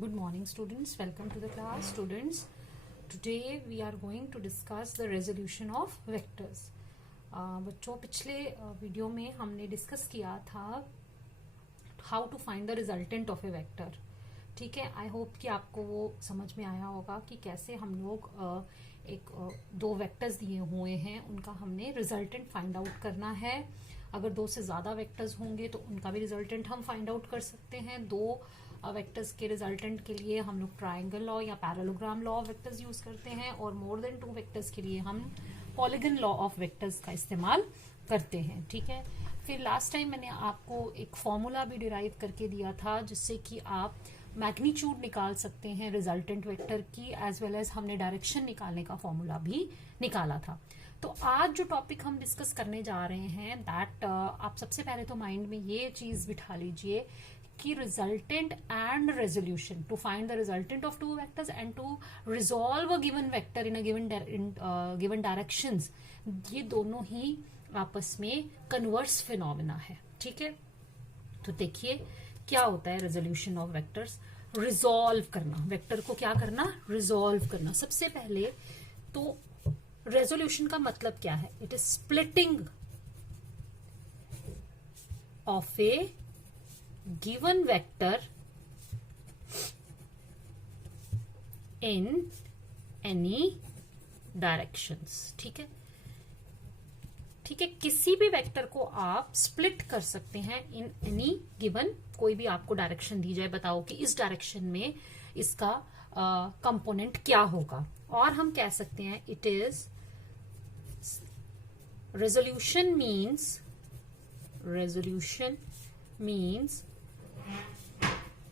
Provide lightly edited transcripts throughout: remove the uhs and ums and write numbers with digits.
Good morning students, welcome to the class students. Today we are going to discuss the resolution of vectors. बच्चों पिछले video में हमने discuss किया था how to find the resultant of a vector. ठीक है, I hope कि आपको वो समझ में आया होगा कि कैसे हम लोग दो वेक्टर्स दिए हुए हैं उनका हमने रिजल्टेंट फाइंड आउट करना है. अगर दो से ज्यादा वेक्टर्स होंगे तो उनका भी रिजल्टेंट हम फाइंड आउट कर सकते हैं. दो वेक्टर्स के रिजल्टेंट के लिए हम लोग ट्राइंगल लॉ या parallelogram law of vectors use करते हैं और मोर देन 2 वेक्टर्स के लिए हम पॉलीगन लॉ ऑफ वेक्टर्स का इस्तेमाल करते हैं. ठीक है, फिर लास्ट टाइम मैंने आपको एक फॉर्मूला भी डिराइव करके दिया था जिससे कि आप मैग्नीट्यूड निकाल सकते हैं रिजल्टेंट वेक्टर की, एज वेल एज हमने डायरेक्शन निकालने का फॉर्मूला भी निकाला था. तो आज जो टॉपिक हम डिस्कस करने जा रहे हैं दैट आप सबसे पहले तो माइंड में ये चीज बिठा लीजिए कि resultant and resolution, to find the resultant of 2 vectors and to resolve a given vector in a given directions, ये दोनों ही आपस में कन्वर्स फिनोमेना है. ठीक है, तो देखिए क्या होता है रेजोल्यूशन ऑफ वेक्टर्स. रिजॉल्व करना, वेक्टर को क्या करना, रिजॉल्व करना. सबसे पहले तो रेजोल्यूशन का मतलब क्या है? It is splitting of A given vector in any directions. ठीक है, ठीक है, किसी भी वेक्टर को आप स्प्लिट कर सकते हैं इन एनी गिवन. कोई भी आपको डायरेक्शन दी जाए, बताओ कि इस डायरेक्शन में इसका कंपोनेंट क्या होगा, और हम कह सकते हैं it is resolution means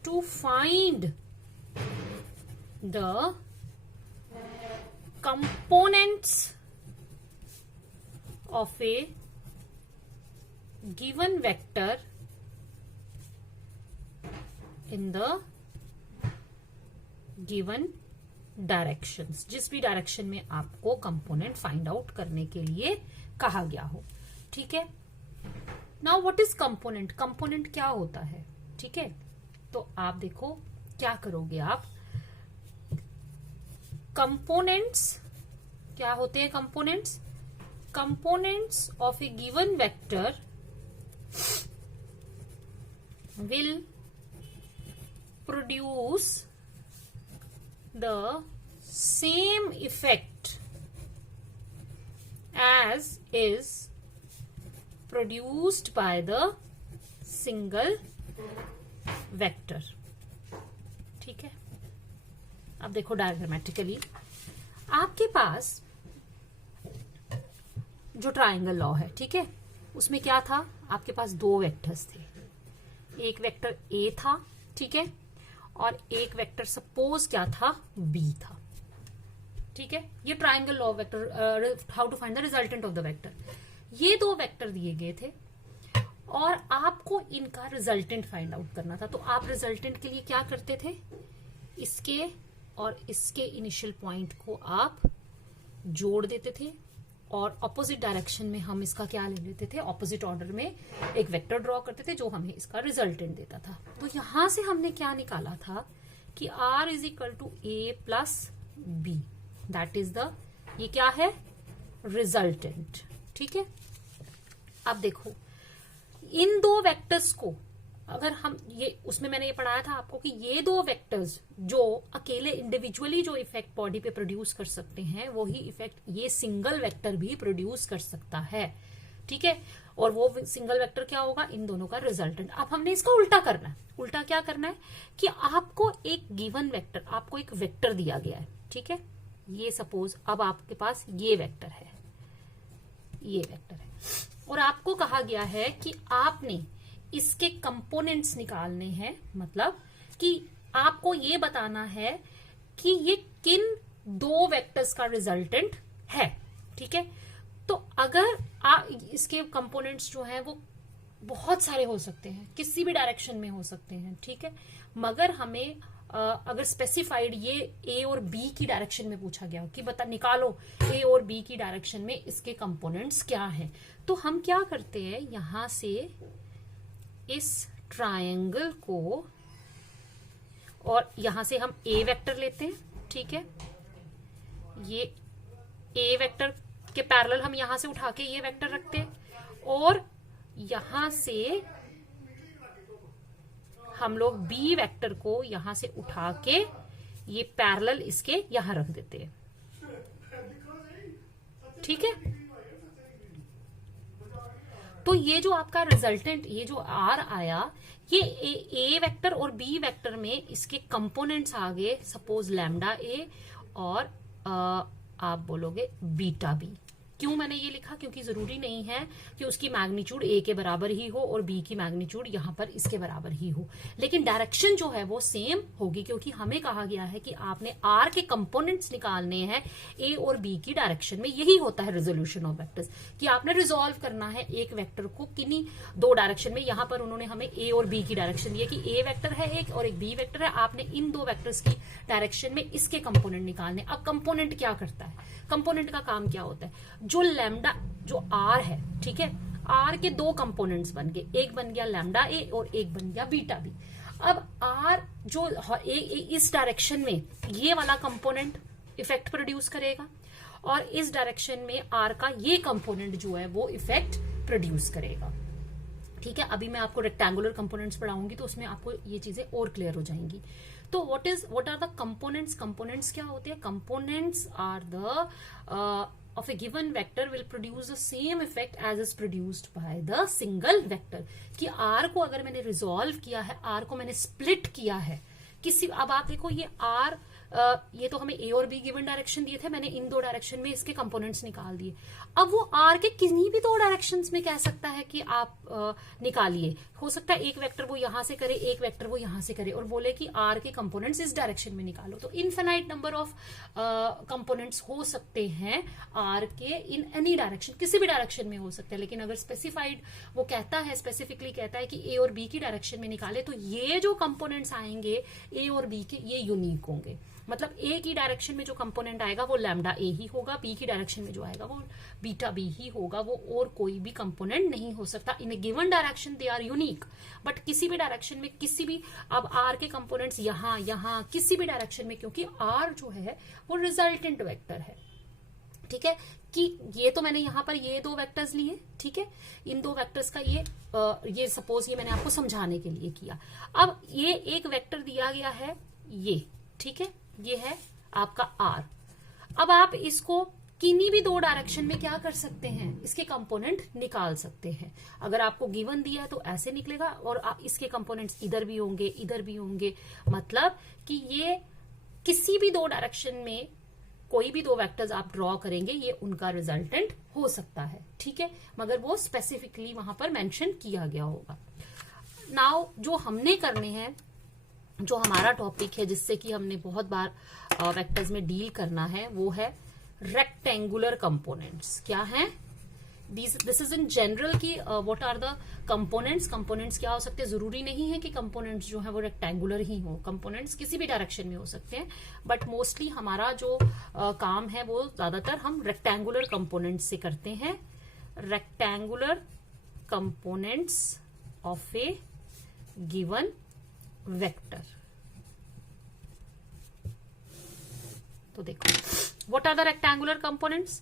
to find the components of a given vector in the given directions. जिस भी डायरेक्शन में आपको कंपोनेंट फाइंड आउट करने के लिए कहा गया हो. ठीक है, now what is component? Component क्या होता है? ठीक है, तो आप देखो क्या करोगे आप. कंपोनेंट्स क्या होते हैं? Components of a given vector will produce the same effect as is produced by the single vector. ठीक है, अब देखो डायग्रामेटिकली आपके पास जो ट्राइंगल लॉ है, ठीक है, उसमें क्या था? आपके पास 2 वेक्टर्स थे. एक वेक्टर ए था, ठीक है, और एक वेक्टर सपोज क्या था, बी था. ठीक है, ये triangle law vector, how to find the resultant of the vector. ये 2 वेक्टर दिए गए थे और आपको इनका रिजल्टेंट फाइंड आउट करना था. तो आप रिजल्टेंट के लिए क्या करते थे? इसके और इसके इनिशियल पॉइंट को आप जोड़ देते थे और ऑपोजिट डायरेक्शन में हम इसका क्या ले लेते थे, ऑपोजिट ऑर्डर में एक वेक्टर ड्रॉ करते थे जो हमें इसका रिजल्टेंट देता था. तो यहां से हमने क्या निकाला था कि R is equal to A plus B, that is the, ये क्या है, रिजल्टेंट. ठीक है, अब देखो इन 2 वेक्टर्स को अगर हम ये, उसमें मैंने ये पढ़ाया था आपको कि ये 2 वेक्टर्स जो अकेले इंडिविजुअली जो इफेक्ट बॉडी पे प्रोड्यूस कर सकते हैं वही इफेक्ट ये सिंगल वेक्टर भी प्रोड्यूस कर सकता है. ठीक है, और वो सिंगल वेक्टर क्या होगा, इन दोनों का रिजल्टेंट. अब हमने इसका उल्टा करना है. उल्टा क्या करना है कि आपको एक गिवन वेक्टर, आपको एक वेक्टर दिया गया है. ठीक है, ये सपोज अब आपके पास ये वेक्टर है, ये वेक्टर है, और आपको कहा गया है कि आपने इसके कंपोनेंट्स निकालने हैं. मतलब कि आपको ये बताना है कि ये किन 2 वेक्टर्स का रिजल्टेंट है. ठीक है, तो अगर इसके कंपोनेंट्स जो हैं वो बहुत सारे हो सकते हैं, किसी भी डायरेक्शन में हो सकते हैं. ठीक है, मगर हमें अगर स्पेसिफाइड ये ए और बी की डायरेक्शन में पूछा गया कि बता निकालो ए और बी की डायरेक्शन में इसके कंपोनेंट्स क्या हैं, तो हम क्या करते हैं, यहां से इस ट्रायंगल को और यहां से हम ए वेक्टर लेते हैं, ठीक है। ये ए वेक्टर के पैरेलल हम यहां से उठा के ये वेक्टर रखते हैं और यहां से हम लोग बी वेक्टर को यहां से उठा के ये पैरेलल इसके यहां रख देते हैं, ठीक है। तो ये जो आपका रिजल्टेंट, ये जो आर आया, ये ए वेक्टर और बी वेक्टर में इसके कंपोनेंट्स आ गए, सपोज लैम्डा ए और आप बोलोगे बीटा बी। क्यों मैंने ये लिखा? क्योंकि जरूरी नहीं है कि उसकी मैग्नीट्यूड ए के बराबर ही हो और बी की मैग्नीट्यूड यहां पर इसके बराबर ही हो, लेकिन डायरेक्शन जो है वो सेम होगी, क्योंकि हमें कहा गया है कि आपने आर के कंपोनेंट्स निकालने हैं ए और बी की डायरेक्शन में। यही होता है रेजोल्यूशन ऑफ वेक्टर्स, कि आपने रिजोल्व करना है एक वेक्टर को किन्हीं दो डायरेक्शन में। यहां पर उन्होंने हमें ए और बी की डायरेक्शन दी है कि ए वेक्टर है एक और एक बी वेक्टर है, आपने इन दो वेक्टर्स की डायरेक्शन में इसके कंपोनेंट निकालने। अब कंपोनेंट क्या करता है? कंपोनेंट का काम क्या होता है? जो लैम्डा, जो आर है, ठीक है, आर के दो कंपोनेंट्स बन गए, एक बन गया लैम्डा ए और एक बन गया बीटा बी। अब आर जो इस डायरेक्शन में ये वाला कंपोनेंट इफेक्ट प्रोड्यूस करेगा और इस डायरेक्शन में आर का ये कंपोनेंट जो है वो इफेक्ट प्रोड्यूस करेगा, ठीक है। अभी मैं आपको रेक्टेंगुलर कंपोनेंट्स पढ़ाऊंगी तो उसमें आपको ये चीजें और क्लियर हो जाएंगी। तो what are the components? Components क्या होते हैं? Components are the of a given vector will produce the same effect as is produced by the single vector। कि R को अगर मैंने रिजॉल्व किया है, R को मैंने स्प्लिट किया है किसी, अब आप देखो ये R, ये तो हमें ए और बी गिवन डायरेक्शन दिए थे, मैंने इन दो डायरेक्शन में इसके कंपोनेंट्स निकाल दिए। अब वो आर के किसी भी दो डायरेक्शंस में कह सकता है कि आप निकालिए। हो सकता है एक वेक्टर वो यहां से करे, एक वेक्टर वो यहां से करे और बोले कि आर के कंपोनेंट्स इस डायरेक्शन में निकालो। तो इनफिनाइट नंबर ऑफ कंपोनेंट्स हो सकते हैं आर के इन एनी डायरेक्शन, किसी भी डायरेक्शन में हो सकते हैं। लेकिन अगर स्पेसिफाइड वो कहता है, स्पेसिफिकली कहता है कि ए और बी की डायरेक्शन में निकाले, तो ये जो कंपोनेंट्स आएंगे ए और बी के, ये यूनिक होंगे। मतलब ए की डायरेक्शन में जो कंपोनेंट आएगा वो लैम्डा ए ही होगा, बी की डायरेक्शन में जो आएगा वो बीटा बी ही होगा, वो और कोई भी कंपोनेंट नहीं हो सकता। In a given direction they are unique, but किसी भी डायरेक्शन में किसी भी, अब आर के कंपोनेंट्स यहां यहां किसी भी डायरेक्शन में, क्योंकि आर जो है वो रिजल्टेंट वेक्टर है, ठीक है। कि ये तो मैंने यहां पर ये दो वेक्टर्स लिए, ठीक है, इन दो वेक्टर्स का ये सपोज ये मैंने आपको समझाने के लिए किया। अब ये एक वेक्टर दिया गया है ये, ठीक है, ये है आपका आर। अब आप इसको किन्हीं भी दो डायरेक्शन में क्या कर सकते हैं? इसके कंपोनेंट निकाल सकते हैं। अगर आपको गिवन दिया है तो ऐसे निकलेगा और इसके कंपोनेंट्स इधर भी होंगे, इधर भी होंगे। मतलब कि ये किसी भी दो डायरेक्शन में कोई भी दो वेक्टर्स आप ड्रॉ करेंगे, ये उनका रिजल्टेंट हो सकता है, ठीक है, मगर वो स्पेसिफिकली वहां पर मेंशन किया गया होगा। नाउ जो हमने करने हैं, जो हमारा टॉपिक है जिससे कि हमने बहुत बार वेक्टर्स में डील करना है, वो है रेक्टेंगुलर कंपोनेंट्स। क्या है? दिस इज इन जनरल की what are the components. Components क्या हो सकते हैं? जरूरी नहीं है कि कंपोनेंट्स जो है वो रेक्टेंगुलर ही हो, कंपोनेंट्स किसी भी डायरेक्शन में हो सकते हैं, बट मोस्टली हमारा जो काम है वो ज्यादातर हम रेक्टेंगुलर कंपोनेंट्स से करते हैं। Rectangular components of a given vector. तो देखो, what are the rectangular components?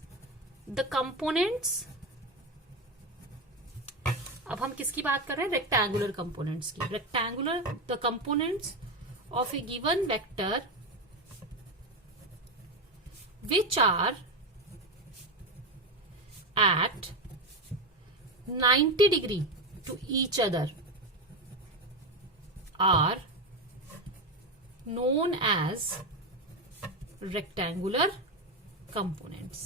The components, अब हम किसकी बात कर रहे हैं? रेक्टेंगुलर कंपोनेंट्स की। Rectangular, the components of a given vector which are at 90 degree to each other are known as rectangular components।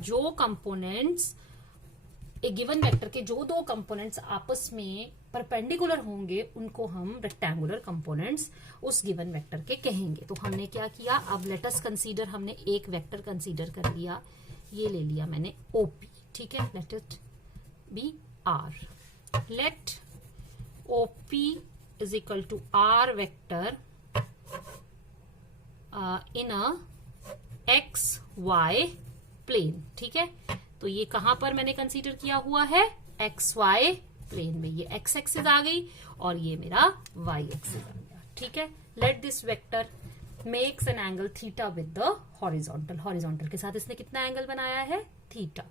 जो कंपोनेंट्स एक गिवन वेक्टर के जो दो कंपोनेंट्स आपस में परपेंडिकुलर होंगे उनको हम रेक्टेंगुलर कंपोनेंट्स उस गिवन वेक्टर के कहेंगे। तो हमने क्या किया? अब लेट अस कंसीडर, हमने एक वेक्टर कंसीडर कर लिया, ये ले लिया मैंने ओपी, ठीक है, let it be R. Let OP is equal to R vector in a XY plane, ठीक है। तो ये कहां पर मैंने कंसीडर किया हुआ है? XY प्लेन में। ये X एक्सिस आ गई और ये मेरा Y एक्सिस आ गई। ठीक है। Let this vector makes an angle theta with the horizontal, horizontal के साथ इसने कितना एंगल बनाया है, थीटा।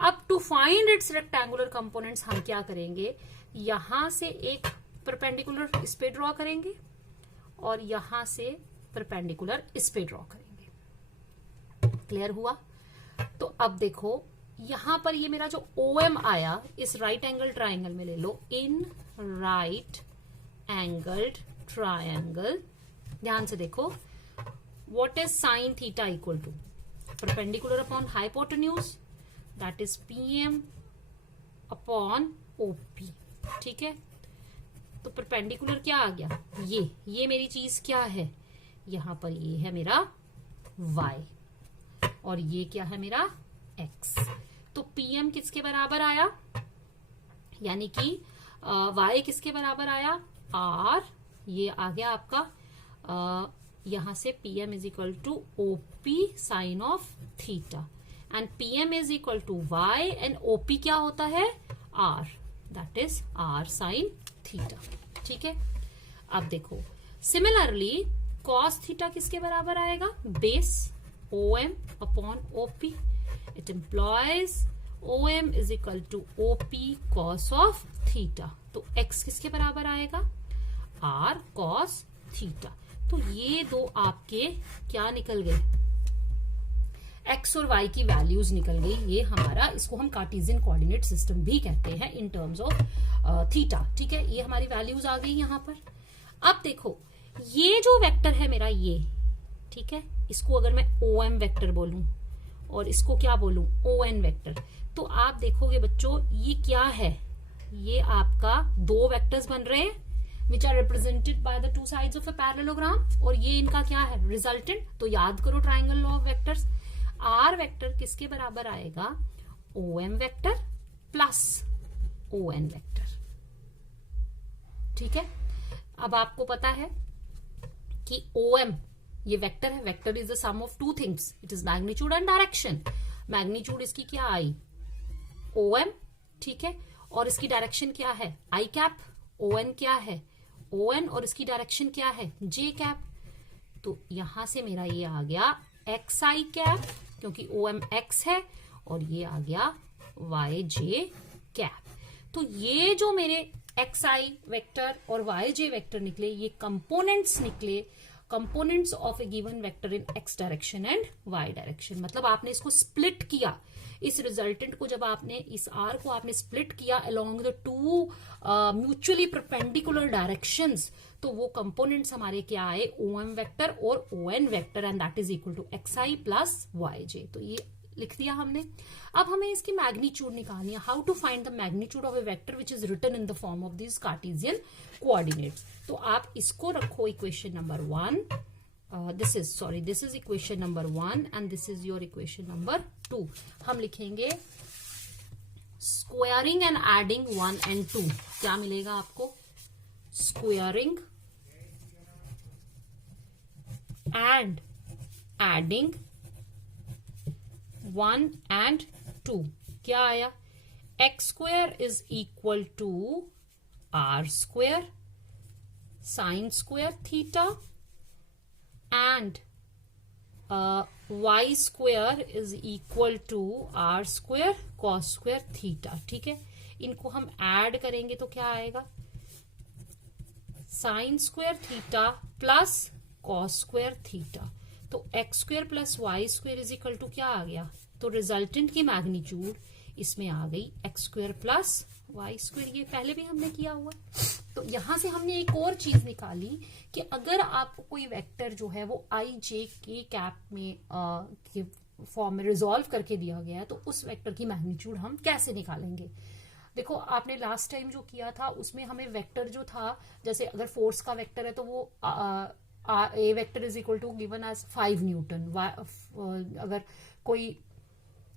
अब to find its rectangular components हम क्या करेंगे, यहां से एक परपेंडिकुलर इस पे ड्रॉ करेंगे और यहां से परपेंडिकुलर इस पे ड्रॉ करेंगे। क्लियर हुआ? तो अब देखो यहां पर ये मेरा जो OM आया इस राइट एंगल ट्राइंगल में ले लो, इन राइट एंगल्ड ट्राइंगल, ध्यान से देखो, what is sine theta equal to perpendicular upon hypotenuse, that is PM upon OP, ठीक है। तो परपेंडिकुलर क्या आ गया, ये मेरी चीज क्या है, यहां पर ये है मेरा y और ये क्या है मेरा x। तो PM किसके बराबर आया, यानी कि y किसके बराबर आया, r, ये आ गया आपका यहां से PM is equal to OP sine of theta and PM is equal to y and OP क्या होता है, r, that is r sine theta, ठीक है। अब देखो सिमिलरली cos थीटा किसके बराबर आएगा, base OM upon OP, it implies OM is equal to OP cos of theta. तो x किसके बराबर आएगा, r cos थीटा। तो ये दो आपके क्या निकल गए, x और y की वैल्यूज निकल गई। ये हमारा, इसको हम कार्टेशियन कोऑर्डिनेट सिस्टम भी कहते हैं इन टर्म्स ऑफ थीटा, ठीक है। ये हमारी वैल्यूज आ गई यहां पर। अब देखो ये जो वेक्टर है मेरा ये, ठीक है, इसको अगर मैं OM वेक्टर बोलूं और इसको क्या बोलूं, ON वेक्टर, तो आप देखोगे बच्चों ये क्या है, ये आपका दो वेक्टर्स बन रहे हैं which are represented by the two sides of a parallelogram, और ये इनका क्या है, रिजल्टेंट। तो याद करो triangle law of vectors, R vector किसके बराबर आएगा, OM vector plus ON vector, ठीक है। अब आपको पता है कि OM ये वेक्टर है, vector is the sum of two things, it is magnitude and direction. Magnitude इसकी क्या आई, OM, ठीक है, और इसकी डायरेक्शन क्या है, I कैप। ON क्या है, ON, और इसकी डायरेक्शन क्या है, J कैप। तो यहां से मेरा ये आ गया XI कैप, क्योंकि OM X है, और ये आ गया YJ कैप। तो ये जो मेरे XI वेक्टर और YJ वेक्टर निकले, ये कंपोनेंट्स निकले, components of a given vector in x direction and y direction. मतलब आपने इसको स्प्लिट किया, इस रिजल्टेंट को जब आपने, इस R को आपने स्प्लिट किया along the two mutually perpendicular directions, तो वो कंपोनेंट्स हमारे क्या आए, OM वेक्टर और ON vector, and that is equal to XI plus YJ। तो ये लिख दिया हमने। अब हमें इसकी मैग्नीट्यूड निकालनी है, how to find the magnitude of a vector which is written in the form of this Cartesian coordinates. तो आप इसको रखो equation number 1, this is equation number 1 and this is your equation number 2। हम लिखेंगे squaring and adding 1 and 2, क्या मिलेगा आपको, squaring and adding 1 and 2, क्या आया, x square is equal to R square sine square theta and y square is equal to R square cos square theta, ठीक है। इनको हम ऐड करेंगे तो क्या आएगा, sine square theta plus cos square theta. तो x square plus y square is equal to क्या आ गया, तो रिजल्टेंट की मैग्नीट्यूड इसमें आ गई x square plus y square, ये पहले भी हमने किया हुआ। तो यहां से हमने एक और चीज निकाली कि अगर आपको कोई वेक्टर जो है वो I J K कैप में के फॉर्म में रिजॉल्व करके दिया गया है, तो उस वेक्टर की मैग्नीट्यूड हम कैसे निकालेंगे। देखो आपने लास्ट टाइम जो किया था उसमें हमें वेक्टर जो था, जैसे अगर फोर्स का वेक्टर है तो वो A vector is equal to given as 5 newton. अगर कोई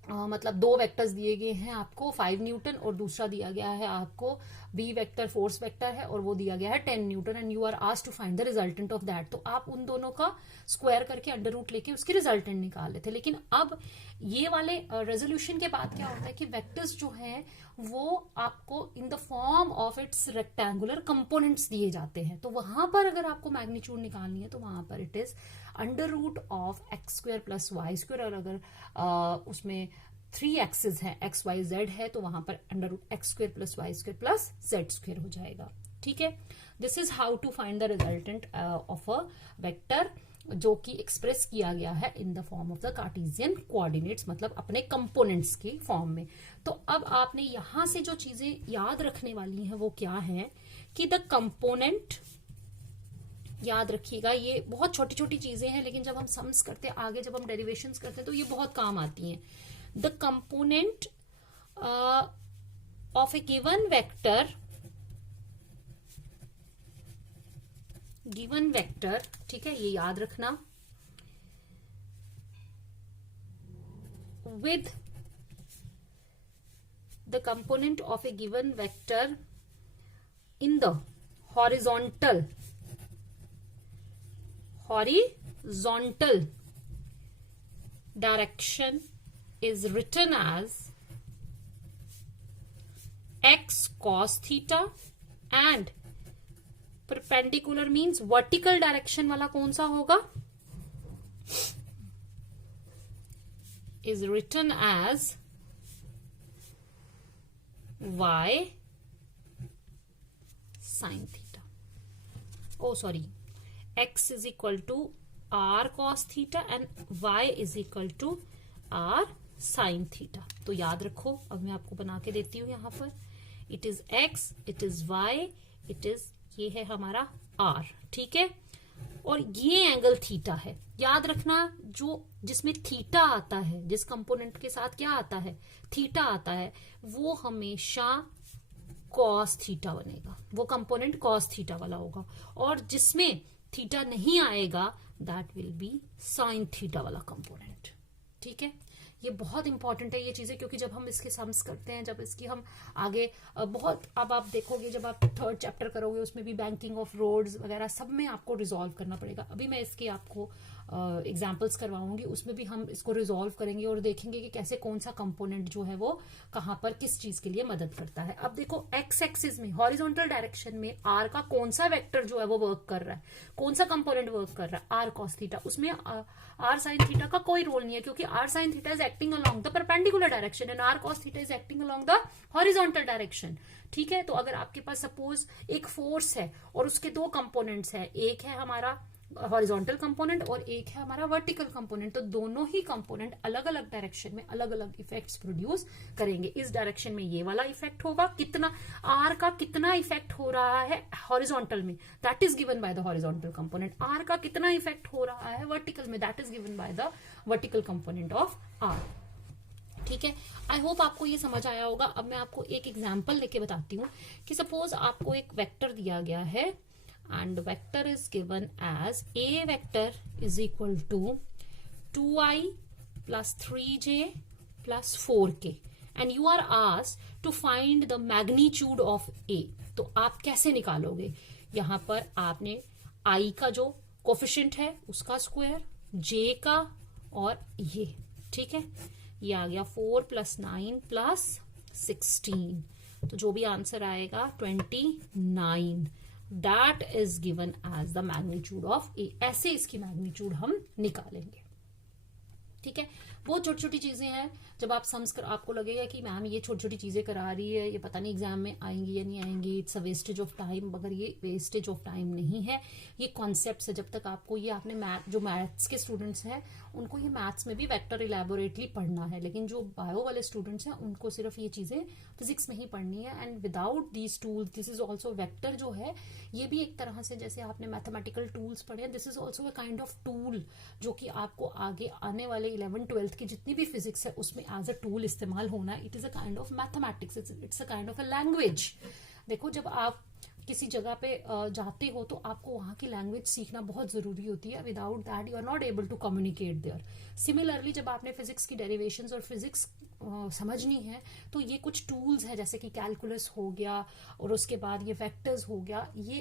मतलब दो वेक्टर्स दिए गए हैं आपको 5 न्यूटन और दूसरा दिया गया है आपको B वेक्टर फोर्स वेक्टर है और वो दिया गया है 10 newton and you are asked to find the resultant of that. तो आप उन दोनों का स्क्वायर करके अंडर रूट लेके उसके रिजल्टेंट निकाल लेते। लेकिन अब ये वाले रेजोल्यूशन के बाद क्या होता है कि वेक्टर्स जो हैं वो आपको इन the form of its rectangular components दिए जाते हैं। तो वहां पर अगर आपको मैग्नीट्यूड निकालनी है तो वहां पर it is under root of x square plus y square, और अगर उसमें 3 एक्सेस है एक्स वाई जेड है तो वहां पर under root x square plus y square plus z square हो जाएगा। ठीक है, this is how to find the resultant of a vector जो कि एक्सप्रेस किया गया है in the form of the Cartesian coordinates, मतलब अपने कंपोनेंट्स की फॉर्म में। तो अब आपने यहां से जो चीजें याद रखने वाली हैं वो क्या है कि द कंपोनेंट, याद रखिएगा ये बहुत छोटी छोटी चीजें हैं लेकिन जब हम सम्स करते हैं आगे, जब हम डेरिवेशंस करते हैं तो ये बहुत काम आती हैं। The component of a given vector, given vector, ठीक है, ये याद रखना, with the component of a given vector in the horizontal direction is written as x cos theta, and perpendicular means vertical direction वाला कौन सा होगा, is written as y sin theta. Oh sorry, x is equal to r cos theta and y is equal to r sin theta. तो याद रखो, अब मैं आपको बना के देती हूं यहां पर, it is x, it is y, it is, ये है हमारा r, ठीक है, और ये एंगल थीटा है। याद रखना, जो जिसमें थीटा आता है, जिस कंपोनेंट के साथ क्या आता है, थीटा आता है, वो हमेशा कॉस थीटा बनेगा, वो कंपोनेंट कॉस थीटा वाला होगा, और जिसमें थीटा नहीं आएगा that will be sine theta वाला कंपोनेंट। ठीक है, ये बहुत इंपॉर्टेंट है ये चीजें, क्योंकि जब हम इसके सम्स करते हैं, जब इसकी हम आगे बहुत, अब आप देखोगे जब आप 3rd चैप्टर करोगे उसमें भी बैंकिंग ऑफ रोड्स वगैरह सब में आपको रिजॉल्व करना पड़ेगा। अभी मैं इसके आपको एग्जाम्पल्स करवाऊंगी, उसमें भी हम इसको रिजॉल्व करेंगे और देखेंगे कि कैसे कौन सा कंपोनेंट जो है वो कहां पर किस चीज के लिए मदद करता है। अब देखो एक्स एक्सिस में हॉरिजॉन्टल डायरेक्शन में आर का कौन सा वेक्टर जो है वो वर्क कर रहा है, कौन सा कंपोनेंट वर्क कर रहा है, आर कॉस थीटा, उसमें आर साइन थीटा का कोई रोल नहीं है, क्योंकि R sine theta is acting along the perpendicular direction and R cos theta is acting along the horizontal direction. ठीक है, तो अगर आपके पास सपोज एक फोर्स है और उसके 2 कंपोनेंट्स है, एक है हमारा हॉरिजॉन्टल कंपोनेंट और एक है हमारा वर्टिकल कंपोनेंट, तो दोनों ही कंपोनेंट अलग अलग डायरेक्शन में अलग अलग इफेक्ट्स प्रोड्यूस करेंगे। इस डायरेक्शन में ये वाला इफेक्ट होगा, कितना आर का कितना इफेक्ट हो रहा है हॉरिजॉन्टल में, that is given by the horizontal component. R का कितना इफेक्ट हो रहा है वर्टिकल में, that is given by the vertical component of R. ठीक है, आई होप आपको ये समझ आया होगा। अब मैं आपको एक एग्जाम्पल लेके बताती हूँ कि सपोज आपको एक वेक्टर दिया गया है and vector is given as a vector is equal to 2i plus 3j plus 4k and you are asked to find the magnitude of a। तो आप कैसे निकालोगे, यहां पर आपने i का जो कोफिशिएंट है उसका स्क्वायर, j का, और ये, ठीक है, ये आ गया 4 + 9 + 16, तो जो भी आंसर आएगा 29, that is given as the magnitude of A. ऐसे इसकी मैग्नीट्यूड हम निकालेंगे। ठीक है, बहुत छोटी छोटी चीजें हैं, जब आप सम्स कर आपको लगेगा कि मैम ये छोटी छोटी चीजें करा रही है, ये पता नहीं एग्जाम में आएंगी या नहीं आएंगी, it's a wastage of time, मगर ये वेस्टेज ऑफ टाइम नहीं है, ये कॉन्सेप्ट्स है। जब तक आपको ये आपने जो मैथ्स के स्टूडेंट्स हैं उनको ये मैथ्स में भी वेक्टर इलेबोरेटली पढ़ना है, लेकिन जो बायो वाले स्टूडेंट्स हैं उनको सिर्फ ये चीजें फिजिक्स में ही पढ़नी है। And without these tools, this is also vector जो है ये भी एक तरह से, जैसे आपने मैथमेटिकल टूल्स पढ़े, this is also a kind of tool जो कि आपको आगे आने वाले 11th 12th की जितनी भी फिजिक्स है उसमें एज अ टूल इस्तेमाल होना है। It is a kind of mathematics, it's a kind of a language. देखो, जब आप किसी जगह पे जाते हो तो आपको वहां की लैंग्वेज सीखना बहुत जरूरी होती है, without that you are not able to communicate there. Similarly जब आपने फिजिक्स की डेरिवेशंस और फिजिक्स समझनी है तो ये कुछ टूल्स है, जैसे कि कैलकुलस हो गया और उसके बाद ये वेक्टर्स हो गया, ये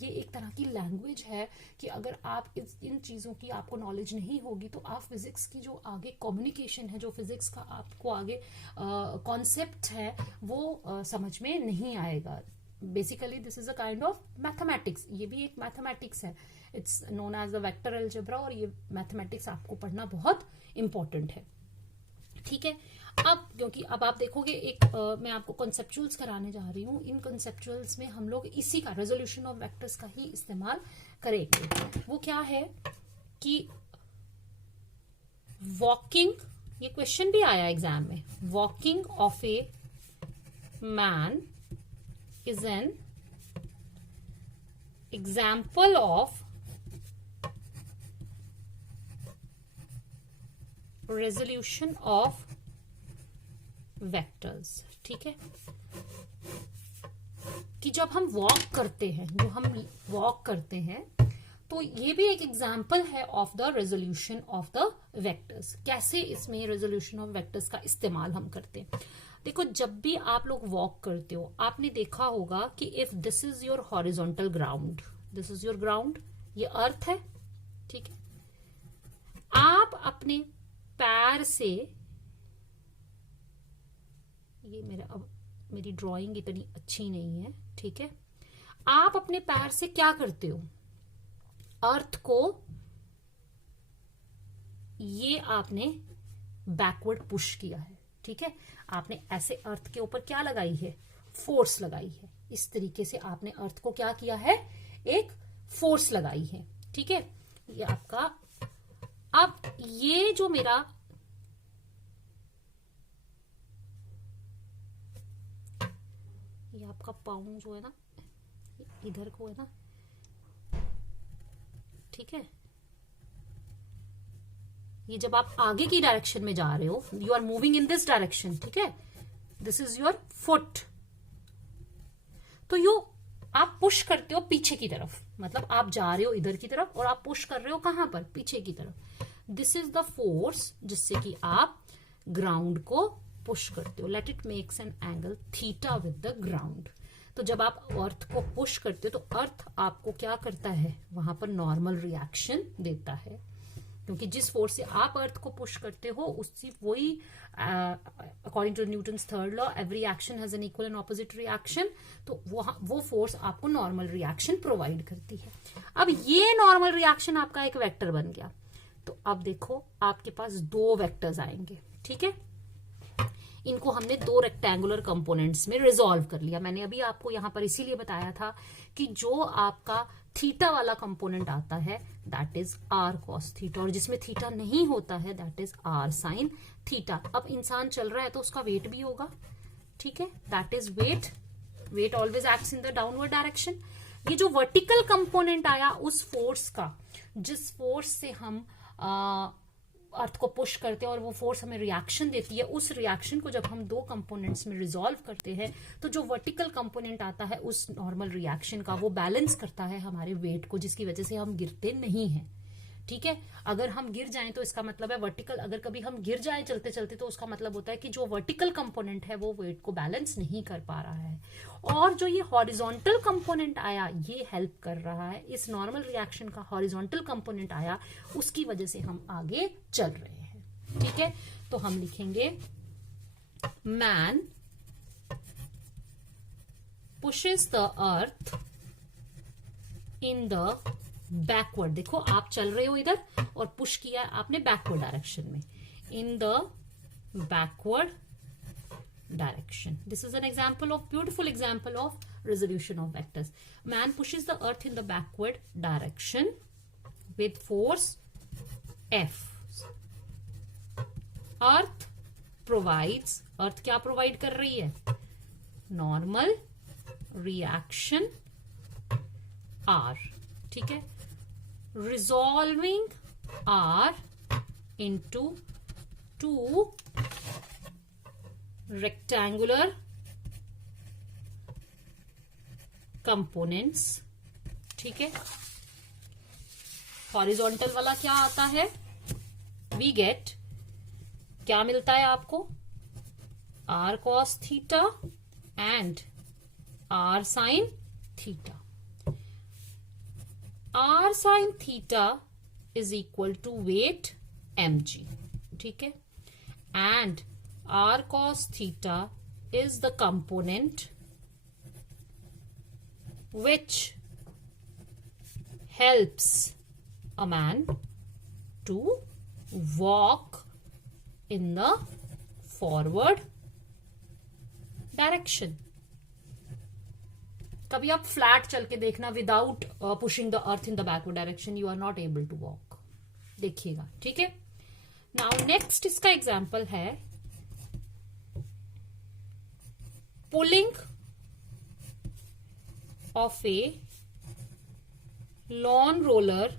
एक तरह की लैंग्वेज है कि अगर आप इन चीज़ों की आपको नॉलेज नहीं होगी तो आप फिजिक्स की जो आगे कम्युनिकेशन है, जो फिजिक्स का आपको आगे कॉन्सेप्ट है वो समझ में नहीं आएगा। Basically this is a kind of mathematics, ये भी एक मैथमेटिक्स है, it's known as the vector algebra, और ये मैथमेटिक्स आपको पढ़ना बहुत इंपॉर्टेंट है। ठीक है, अब क्योंकि अब आप देखोगे मैं आपको कॉन्सेप्चुअल्स कराने जा रही हूँ, इन कॉन्सेप्चुअल्स में हम लोग इसी का रेजोल्यूशन ऑफ वेक्टर्स का ही इस्तेमाल करेंगे। वो क्या है कि वॉकिंग, ये क्वेश्चन भी आया एग्जाम में, walking of a man is an example of resolution of vectors। ठीक है, कि जब हम वॉक करते हैं, जो हम वॉक करते हैं, तो ये भी एक एग्जाम्पल है of the resolution of the vectors. कैसे इसमें रेजोल्यूशन ऑफ वेक्टर्स का इस्तेमाल हम करते हैं। देखो, जब भी आप लोग वॉक करते हो, आपने देखा होगा कि if this is your horizontal ground, this is your ground, ये अर्थ है, ठीक है, आप अपने पैर से, ये मेरी ड्राइंग इतनी अच्छी नहीं है, ठीक है, आप अपने पैर से क्या करते हो, अर्थ को ये आपने बैकवर्ड पुश किया है। ठीक है, आपने ऐसे अर्थ के ऊपर क्या लगाई है, फोर्स लगाई है। इस तरीके से आपने अर्थ को क्या किया है, एक फोर्स लगाई है। ठीक है, ये आपका, अब ये जो मेरा ये आपका पाउंड जो है ना, इधर को है ना, ठीक है, ये जब आप आगे की डायरेक्शन में जा रहे हो, you are moving in this direction, ठीक है, दिस इज योर फुट, तो आप पुश करते हो पीछे की तरफ, मतलब आप जा रहे हो इधर की तरफ और आप पुश कर रहे हो कहां पर, पीछे की तरफ। दिस इज द फोर्स जिससे कि आप ग्राउंड को पुश करते हो। Let it makes an angle theta with the ground. तो जब आप अर्थ को पुश करते हो तो अर्थ आपको क्या करता है, वहां पर नॉर्मल रिएक्शन देता है, क्योंकि जिस फोर्स से आप अर्थ को पुश करते हो उससे वही, according to Newton's third law, every action has an equal and opposite reaction, तो वो फोर्स आपको नॉर्मल रिएक्शन प्रोवाइड करती है। अब ये नॉर्मल रिएक्शन आपका एक वेक्टर बन गया। तो अब देखो, आपके पास दो वेक्टर्स आएंगे, ठीक है, इनको हमने दो रेक्टेंगुलर कंपोनेंट्स में रिजॉल्व कर लिया। मैंने अभी आपको यहां पर इसीलिए बताया था कि जो आपका थीटा वाला कंपोनेंट आता है that is R cos theta, और जिसमें थीटा नहीं होता है that is R sine theta. अब इंसान चल रहा है तो उसका वेट भी होगा, ठीक है, that is weight. Weight always acts in the downward direction. ये जो वर्टिकल कंपोनेंट आया उस फोर्स का, जिस फोर्स से हम अर्थ को पुश करते हैं और वो फोर्स हमें रिएक्शन देती है, उस रिएक्शन को जब हम दो कंपोनेंट्स में रिजॉल्व करते हैं तो जो वर्टिकल कंपोनेंट आता है उस नॉर्मल रिएक्शन का, वो बैलेंस करता है हमारे वेट को, जिसकी वजह से हम गिरते नहीं हैं। ठीक है, अगर हम गिर जाएं तो इसका मतलब है वर्टिकल, अगर कभी हम गिर जाएं चलते चलते तो उसका मतलब होता है कि जो वर्टिकल कंपोनेंट है वो वेट को बैलेंस नहीं कर पा रहा है, और जो ये हॉरिजॉन्टल कंपोनेंट आया ये हेल्प कर रहा है। इस नॉर्मल रिएक्शन का हॉरिजॉन्टल कंपोनेंट आया, उसकी वजह से हम आगे चल रहे हैं। ठीक है, तो हम लिखेंगे man pushes the earth in the backward. देखो, आप चल रहे हो इधर और पुश किया आपने बैकवर्ड डायरेक्शन में, in the backward direction. This is an example of, beautiful example of resolution of vectors. Man pushes the earth in the backward direction with force F। Earth provides, earth क्या provide कर रही है, normal reaction R। ठीक है, resolving R into two rectangular components। ठीक है, horizontal वाला क्या आता है, we get, क्या मिलता है आपको, r cos theta and r sin theta. r sin theta is equal to weight mg, ठीक है, and r cos theta is the component which helps a man to walk in the forward direction. कभी आप flat चल के देखना, without pushing the earth in the backward direction you are not able to walk, देखिएगा, ठीक है। Now next इसका example है pulling of a lawn roller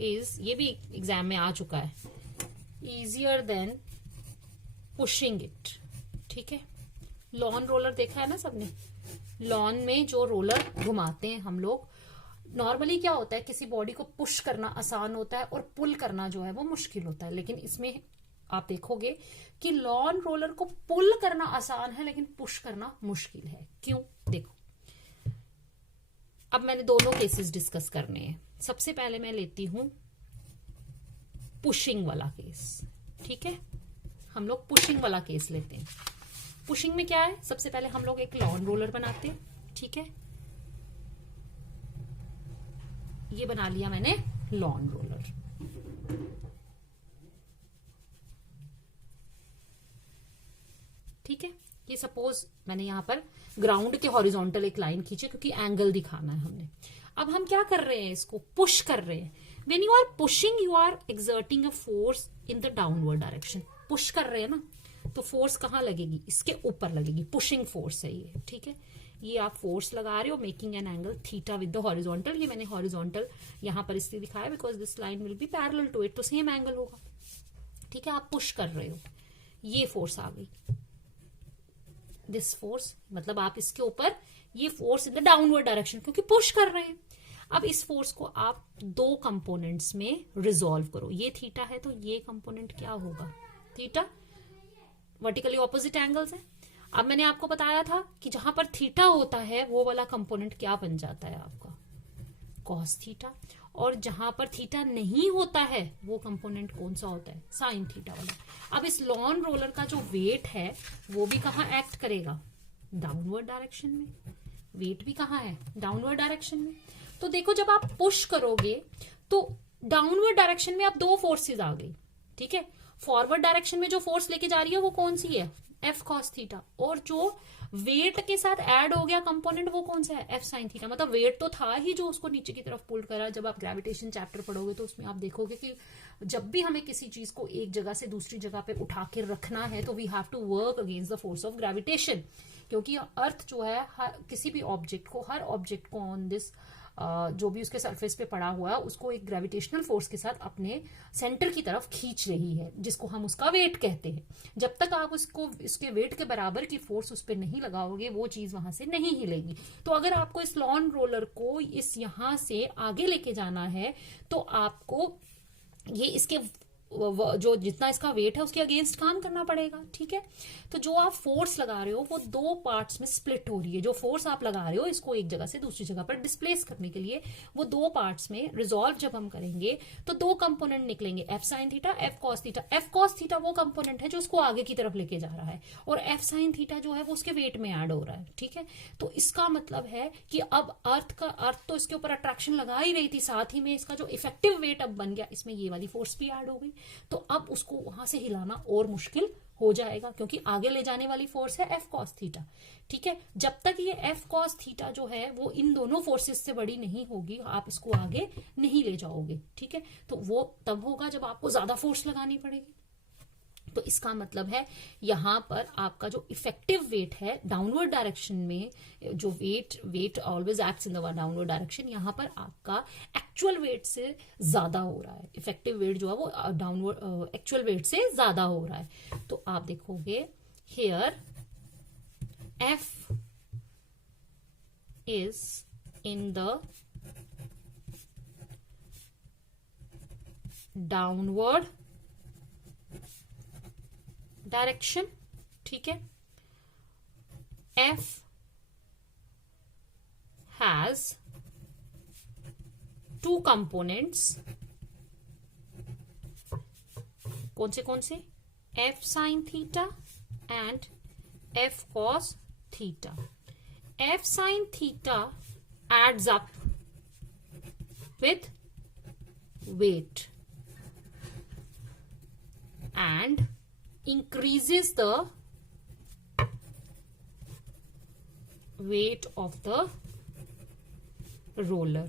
is, ये भी एग्जाम में आ चुका है, इजियर देन पुशिंग इट, ठीक है। लॉन रोलर देखा है ना सबने, लॉन में जो रोलर घुमाते हैं हम लोग, नॉर्मली क्या होता है, किसी बॉडी को पुश करना आसान होता है और पुल करना जो है वो मुश्किल होता है, लेकिन इसमें आप देखोगे कि लॉन रोलर को पुल करना आसान है लेकिन पुश करना मुश्किल है। क्यों? देखो, अब मैंने दोनों केसेस डिस्कस करने हैं। सबसे पहले मैं लेती हूं पुशिंग वाला केस, ठीक है, हम लोग पुशिंग वाला केस लेते हैं। पुशिंग में क्या है, सबसे पहले हम लोग एक लॉन रोलर बनाते हैं, ठीक है, ये बना लिया मैंने लॉन रोलर। ठीक है, ये सपोज मैंने यहां पर ग्राउंड के हॉरिजॉन्टल एक लाइन खींची क्योंकि एंगल दिखाना है हमने। अब हम क्या कर रहे हैं, इसको पुश कर रहे हैं। When you are pushing you are exerting a force in the downward direction. Push कर रहे हैं ना, तो फोर्स कहां लगेगी, इसके ऊपर लगेगी, पुशिंग फोर्स है ये, ठीक है। ये आप फोर्स लगा रहे हो making an angle theta with the horizontal. ये मैंने हॉरिजॉन्टल यहां पर इसलिए दिखाया because this line will be parallel to it, तो सेम एंगल होगा, ठीक है। आप पुश कर रहे हो, ये फोर्स आ गई, दिस फोर्स, मतलब आप इसके ऊपर ये force in the downward direction क्योंकि पुश कर रहे हैं। अब इस फोर्स को आप दो कंपोनेंट्स में रिजॉल्व करो। ये थीटा है तो ये कंपोनेंट क्या होगा, थीटा, वर्टिकली ऑपोजिट एंगल्स है। अब मैंने आपको बताया था कि जहां पर थीटा होता है वो वाला कंपोनेंट क्या बन जाता है आपका, कॉस थीटा, और जहां पर थीटा नहीं होता है वो कंपोनेंट कौन सा होता है, साइन थीटा वाला। अब इस लॉन रोलर का जो वेट है वो भी कहां एक्ट करेगा, डाउनवर्ड डायरेक्शन में। वेट भी कहां है, डाउनवर्ड डायरेक्शन में। तो देखो, जब आप पुश करोगे तो डाउनवर्ड डायरेक्शन में आप दो फोर्सेस आ गई, ठीक है। फॉरवर्ड डायरेक्शन में जो फोर्स लेके जा रही है वो कौन सी है, एफ कॉस थीटा, और जो वेट के साथ ऐड हो गया कंपोनेंट वो कौन सा है, एफ साइन थीटा। मतलब वेट तो था ही जो उसको नीचे की तरफ पुल करा। जब आप ग्रेविटेशन चैप्टर पढ़ोगे तो उसमें आप देखोगे कि जब भी हमें किसी चीज को एक जगह से दूसरी जगह पे उठा के रखना है तो we have to work against the force of gravitation, क्योंकि अर्थ जो है किसी भी ऑब्जेक्ट को, हर ऑब्जेक्ट को ऑन दिस जो भी उसके सरफेस पे पड़ा हुआ है उसको एक ग्रेविटेशनल फोर्स के साथ अपने सेंटर की तरफ खींच रही है, जिसको हम उसका वेट कहते हैं। जब तक आप उसको इसके वेट के बराबर की फोर्स उस पर नहीं लगाओगे वो चीज वहां से नहीं हिलेगी। तो अगर आपको इस लॉन रोलर को इस यहां से आगे लेके जाना है तो आपको ये इसके जो जितना इसका वेट है उसके अगेंस्ट काम करना पड़ेगा, ठीक है। तो जो आप फोर्स लगा रहे हो वो दो पार्ट्स में स्प्लिट हो रही है। जो फोर्स आप लगा रहे हो इसको एक जगह से दूसरी जगह पर डिस्प्लेस करने के लिए, वो दो पार्ट्स में रिजॉल्व जब हम करेंगे तो दो कंपोनेंट निकलेंगे, F sine theta, F cos theta. F cos theta वो कंपोनेंट है जो उसको आगे की तरफ लेके जा रहा है, और एफ साइन थीटा जो है वो उसके वेट में ऐड हो रहा है, ठीक है। तो इसका मतलब है कि अब अर्थ तो इसके ऊपर अट्रैक्शन लगा ही रही थी, साथ ही में इसका जो इफेक्टिव वेट अब बन गया, इसमें ये वाली फोर्स भी ऐड हो गई। तो अब उसको वहां से हिलाना और मुश्किल हो जाएगा क्योंकि आगे ले जाने वाली फोर्स है एफ कॉस थीटा, ठीक है। जब तक ये एफ कॉस थीटा जो है वो इन दोनों फोर्सेस से बड़ी नहीं होगी आप इसको आगे नहीं ले जाओगे, ठीक है। तो वो तब होगा जब आपको ज्यादा फोर्स लगानी पड़ेगी। तो इसका मतलब है यहां पर आपका जो इफेक्टिव वेट है डाउनवर्ड डायरेक्शन में, जो weight always acts in the downward direction, यहां पर आपका एक्चुअल वेट से ज्यादा हो रहा है। इफेक्टिव वेट जो है वो डाउनवर्ड एक्चुअल वेट से ज्यादा हो रहा है। तो आप देखोगे here F is in the downward direction, ठीक है। F has two components, कौन से F sin theta and F cos theta. F sin theta adds up with weight and increases the weight of the roller,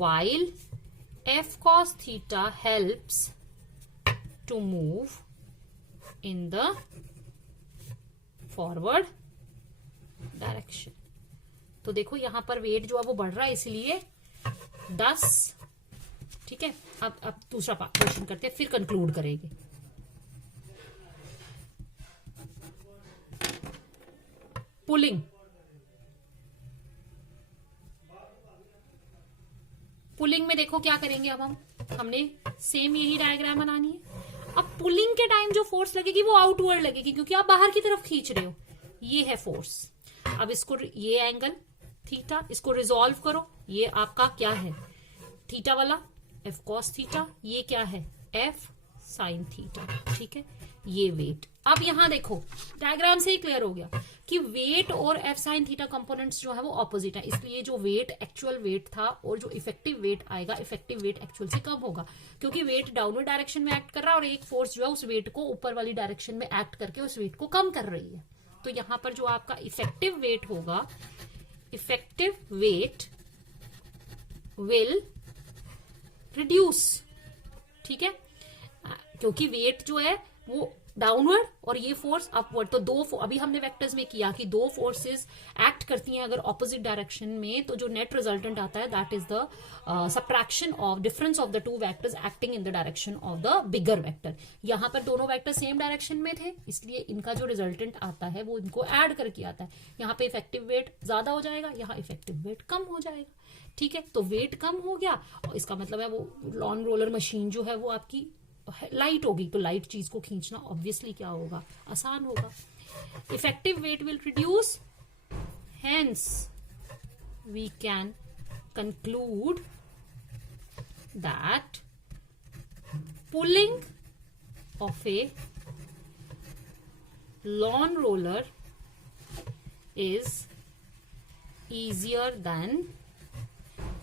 while F cos theta helps to move in the forward direction. तो देखो यहां पर wait जो है वो बढ़ रहा है, इसलिए 10। ठीक है, अब दूसरा क्वेश्चन करते हैं, फिर कंक्लूड करेंगे। पुलिंग में देखो क्या करेंगे। अब हमने सेम यही डायग्राम बनानी है। अब पुलिंग के टाइम जो फोर्स लगेगी वो आउटवर्ड लगेगी, क्योंकि आप बाहर की तरफ खींच रहे हो। ये है फोर्स। अब इसको, ये एंगल थीटा, इसको रिजॉल्व करो। ये आपका क्या है, थीटा वाला एफ कॉस थीटा, ये क्या है एफ साइन थीटा। ठीक है, ये वेट। अब यहां देखो डायग्राम से ही क्लियर हो गया कि वेट और एफ साइन थीटा कंपोनेंट्स जो है वो ऑपोजिट है, इसलिए जो वेट एक्चुअल वेट था और जो इफेक्टिव वेट आएगा, इफेक्टिव वेट एक्चुअल से कम होगा, क्योंकि वेट डाउनवर्ड डायरेक्शन में एक्ट कर रहा है और एक फोर्स जो है उस वेट को ऊपर वाली डायरेक्शन में एक्ट करके उस वेट को कम कर रही है। तो यहां पर जो आपका इफेक्टिव वेट होगा, इफेक्टिव वेट विल रिड्यूस। ठीक है, क्योंकि वेट जो है वो डाउनवर्ड और ये फोर्स अपवर्ड। तो अभी हमने वेक्टर्स में किया कि दो फोर्सेस एक्ट करती हैं अगर ऑपोजिट डायरेक्शन में, तो जो नेट रिजल्टेंट आता है that is the subtraction of difference of the two vectors acting in the direction of the bigger vector. यहां पर दोनों वेक्टर सेम डायरेक्शन में थे, इसलिए इनका जो रिजल्टेंट आता है वो इनको ऐड करके आता है। यहाँ पे इफेक्टिव वेट ज्यादा हो जाएगा, यहाँ इफेक्टिव वेट कम हो जाएगा। ठीक है, तो वेट कम हो गया और इसका मतलब है वो लॉन रोलर मशीन जो है वो आपकी लाइट होगी, तो लाइट चीज को खींचना ऑब्वियसली क्या होगा, आसान होगा। Effective weight will reduce, hence we can conclude that pulling of a lawn roller is easier than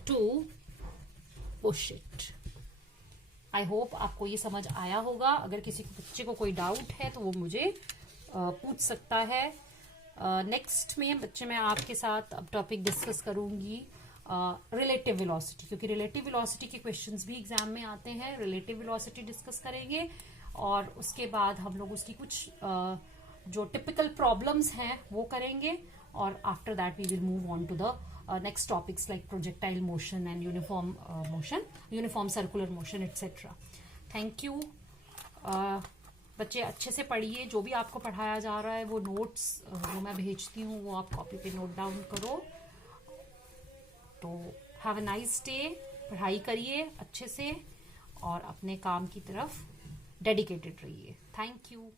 to push it. I hope आपको ये समझ आया होगा। अगर किसी बच्चे को कोई डाउट है तो वो मुझे पूछ सकता है। नेक्स्ट में बच्चे मैं आपके साथ अब टॉपिक डिस्कस करूंगी रिलेटिव वेलोसिटी, क्योंकि रिलेटिव वेलोसिटी के क्वेश्चंस भी एग्जाम में आते हैं। रिलेटिव वेलोसिटी डिस्कस करेंगे और उसके बाद हम लोग उसकी कुछ जो टिपिकल प्रॉब्लम्स हैं वो करेंगे, और after that we will move on to the next topics like projectile motion and uniform circular motion etc. Thank you. बच्चे अच्छे से पढ़िए, जो भी आपको पढ़ाया जा रहा है वो नोट्स जो मैं भेजती हूँ वो आप कॉपी पे नोट डाउन करो। तो हैव अ नाइस डे, पढ़ाई करिए अच्छे से और अपने काम की तरफ डेडिकेटेड रहिए। Thank you.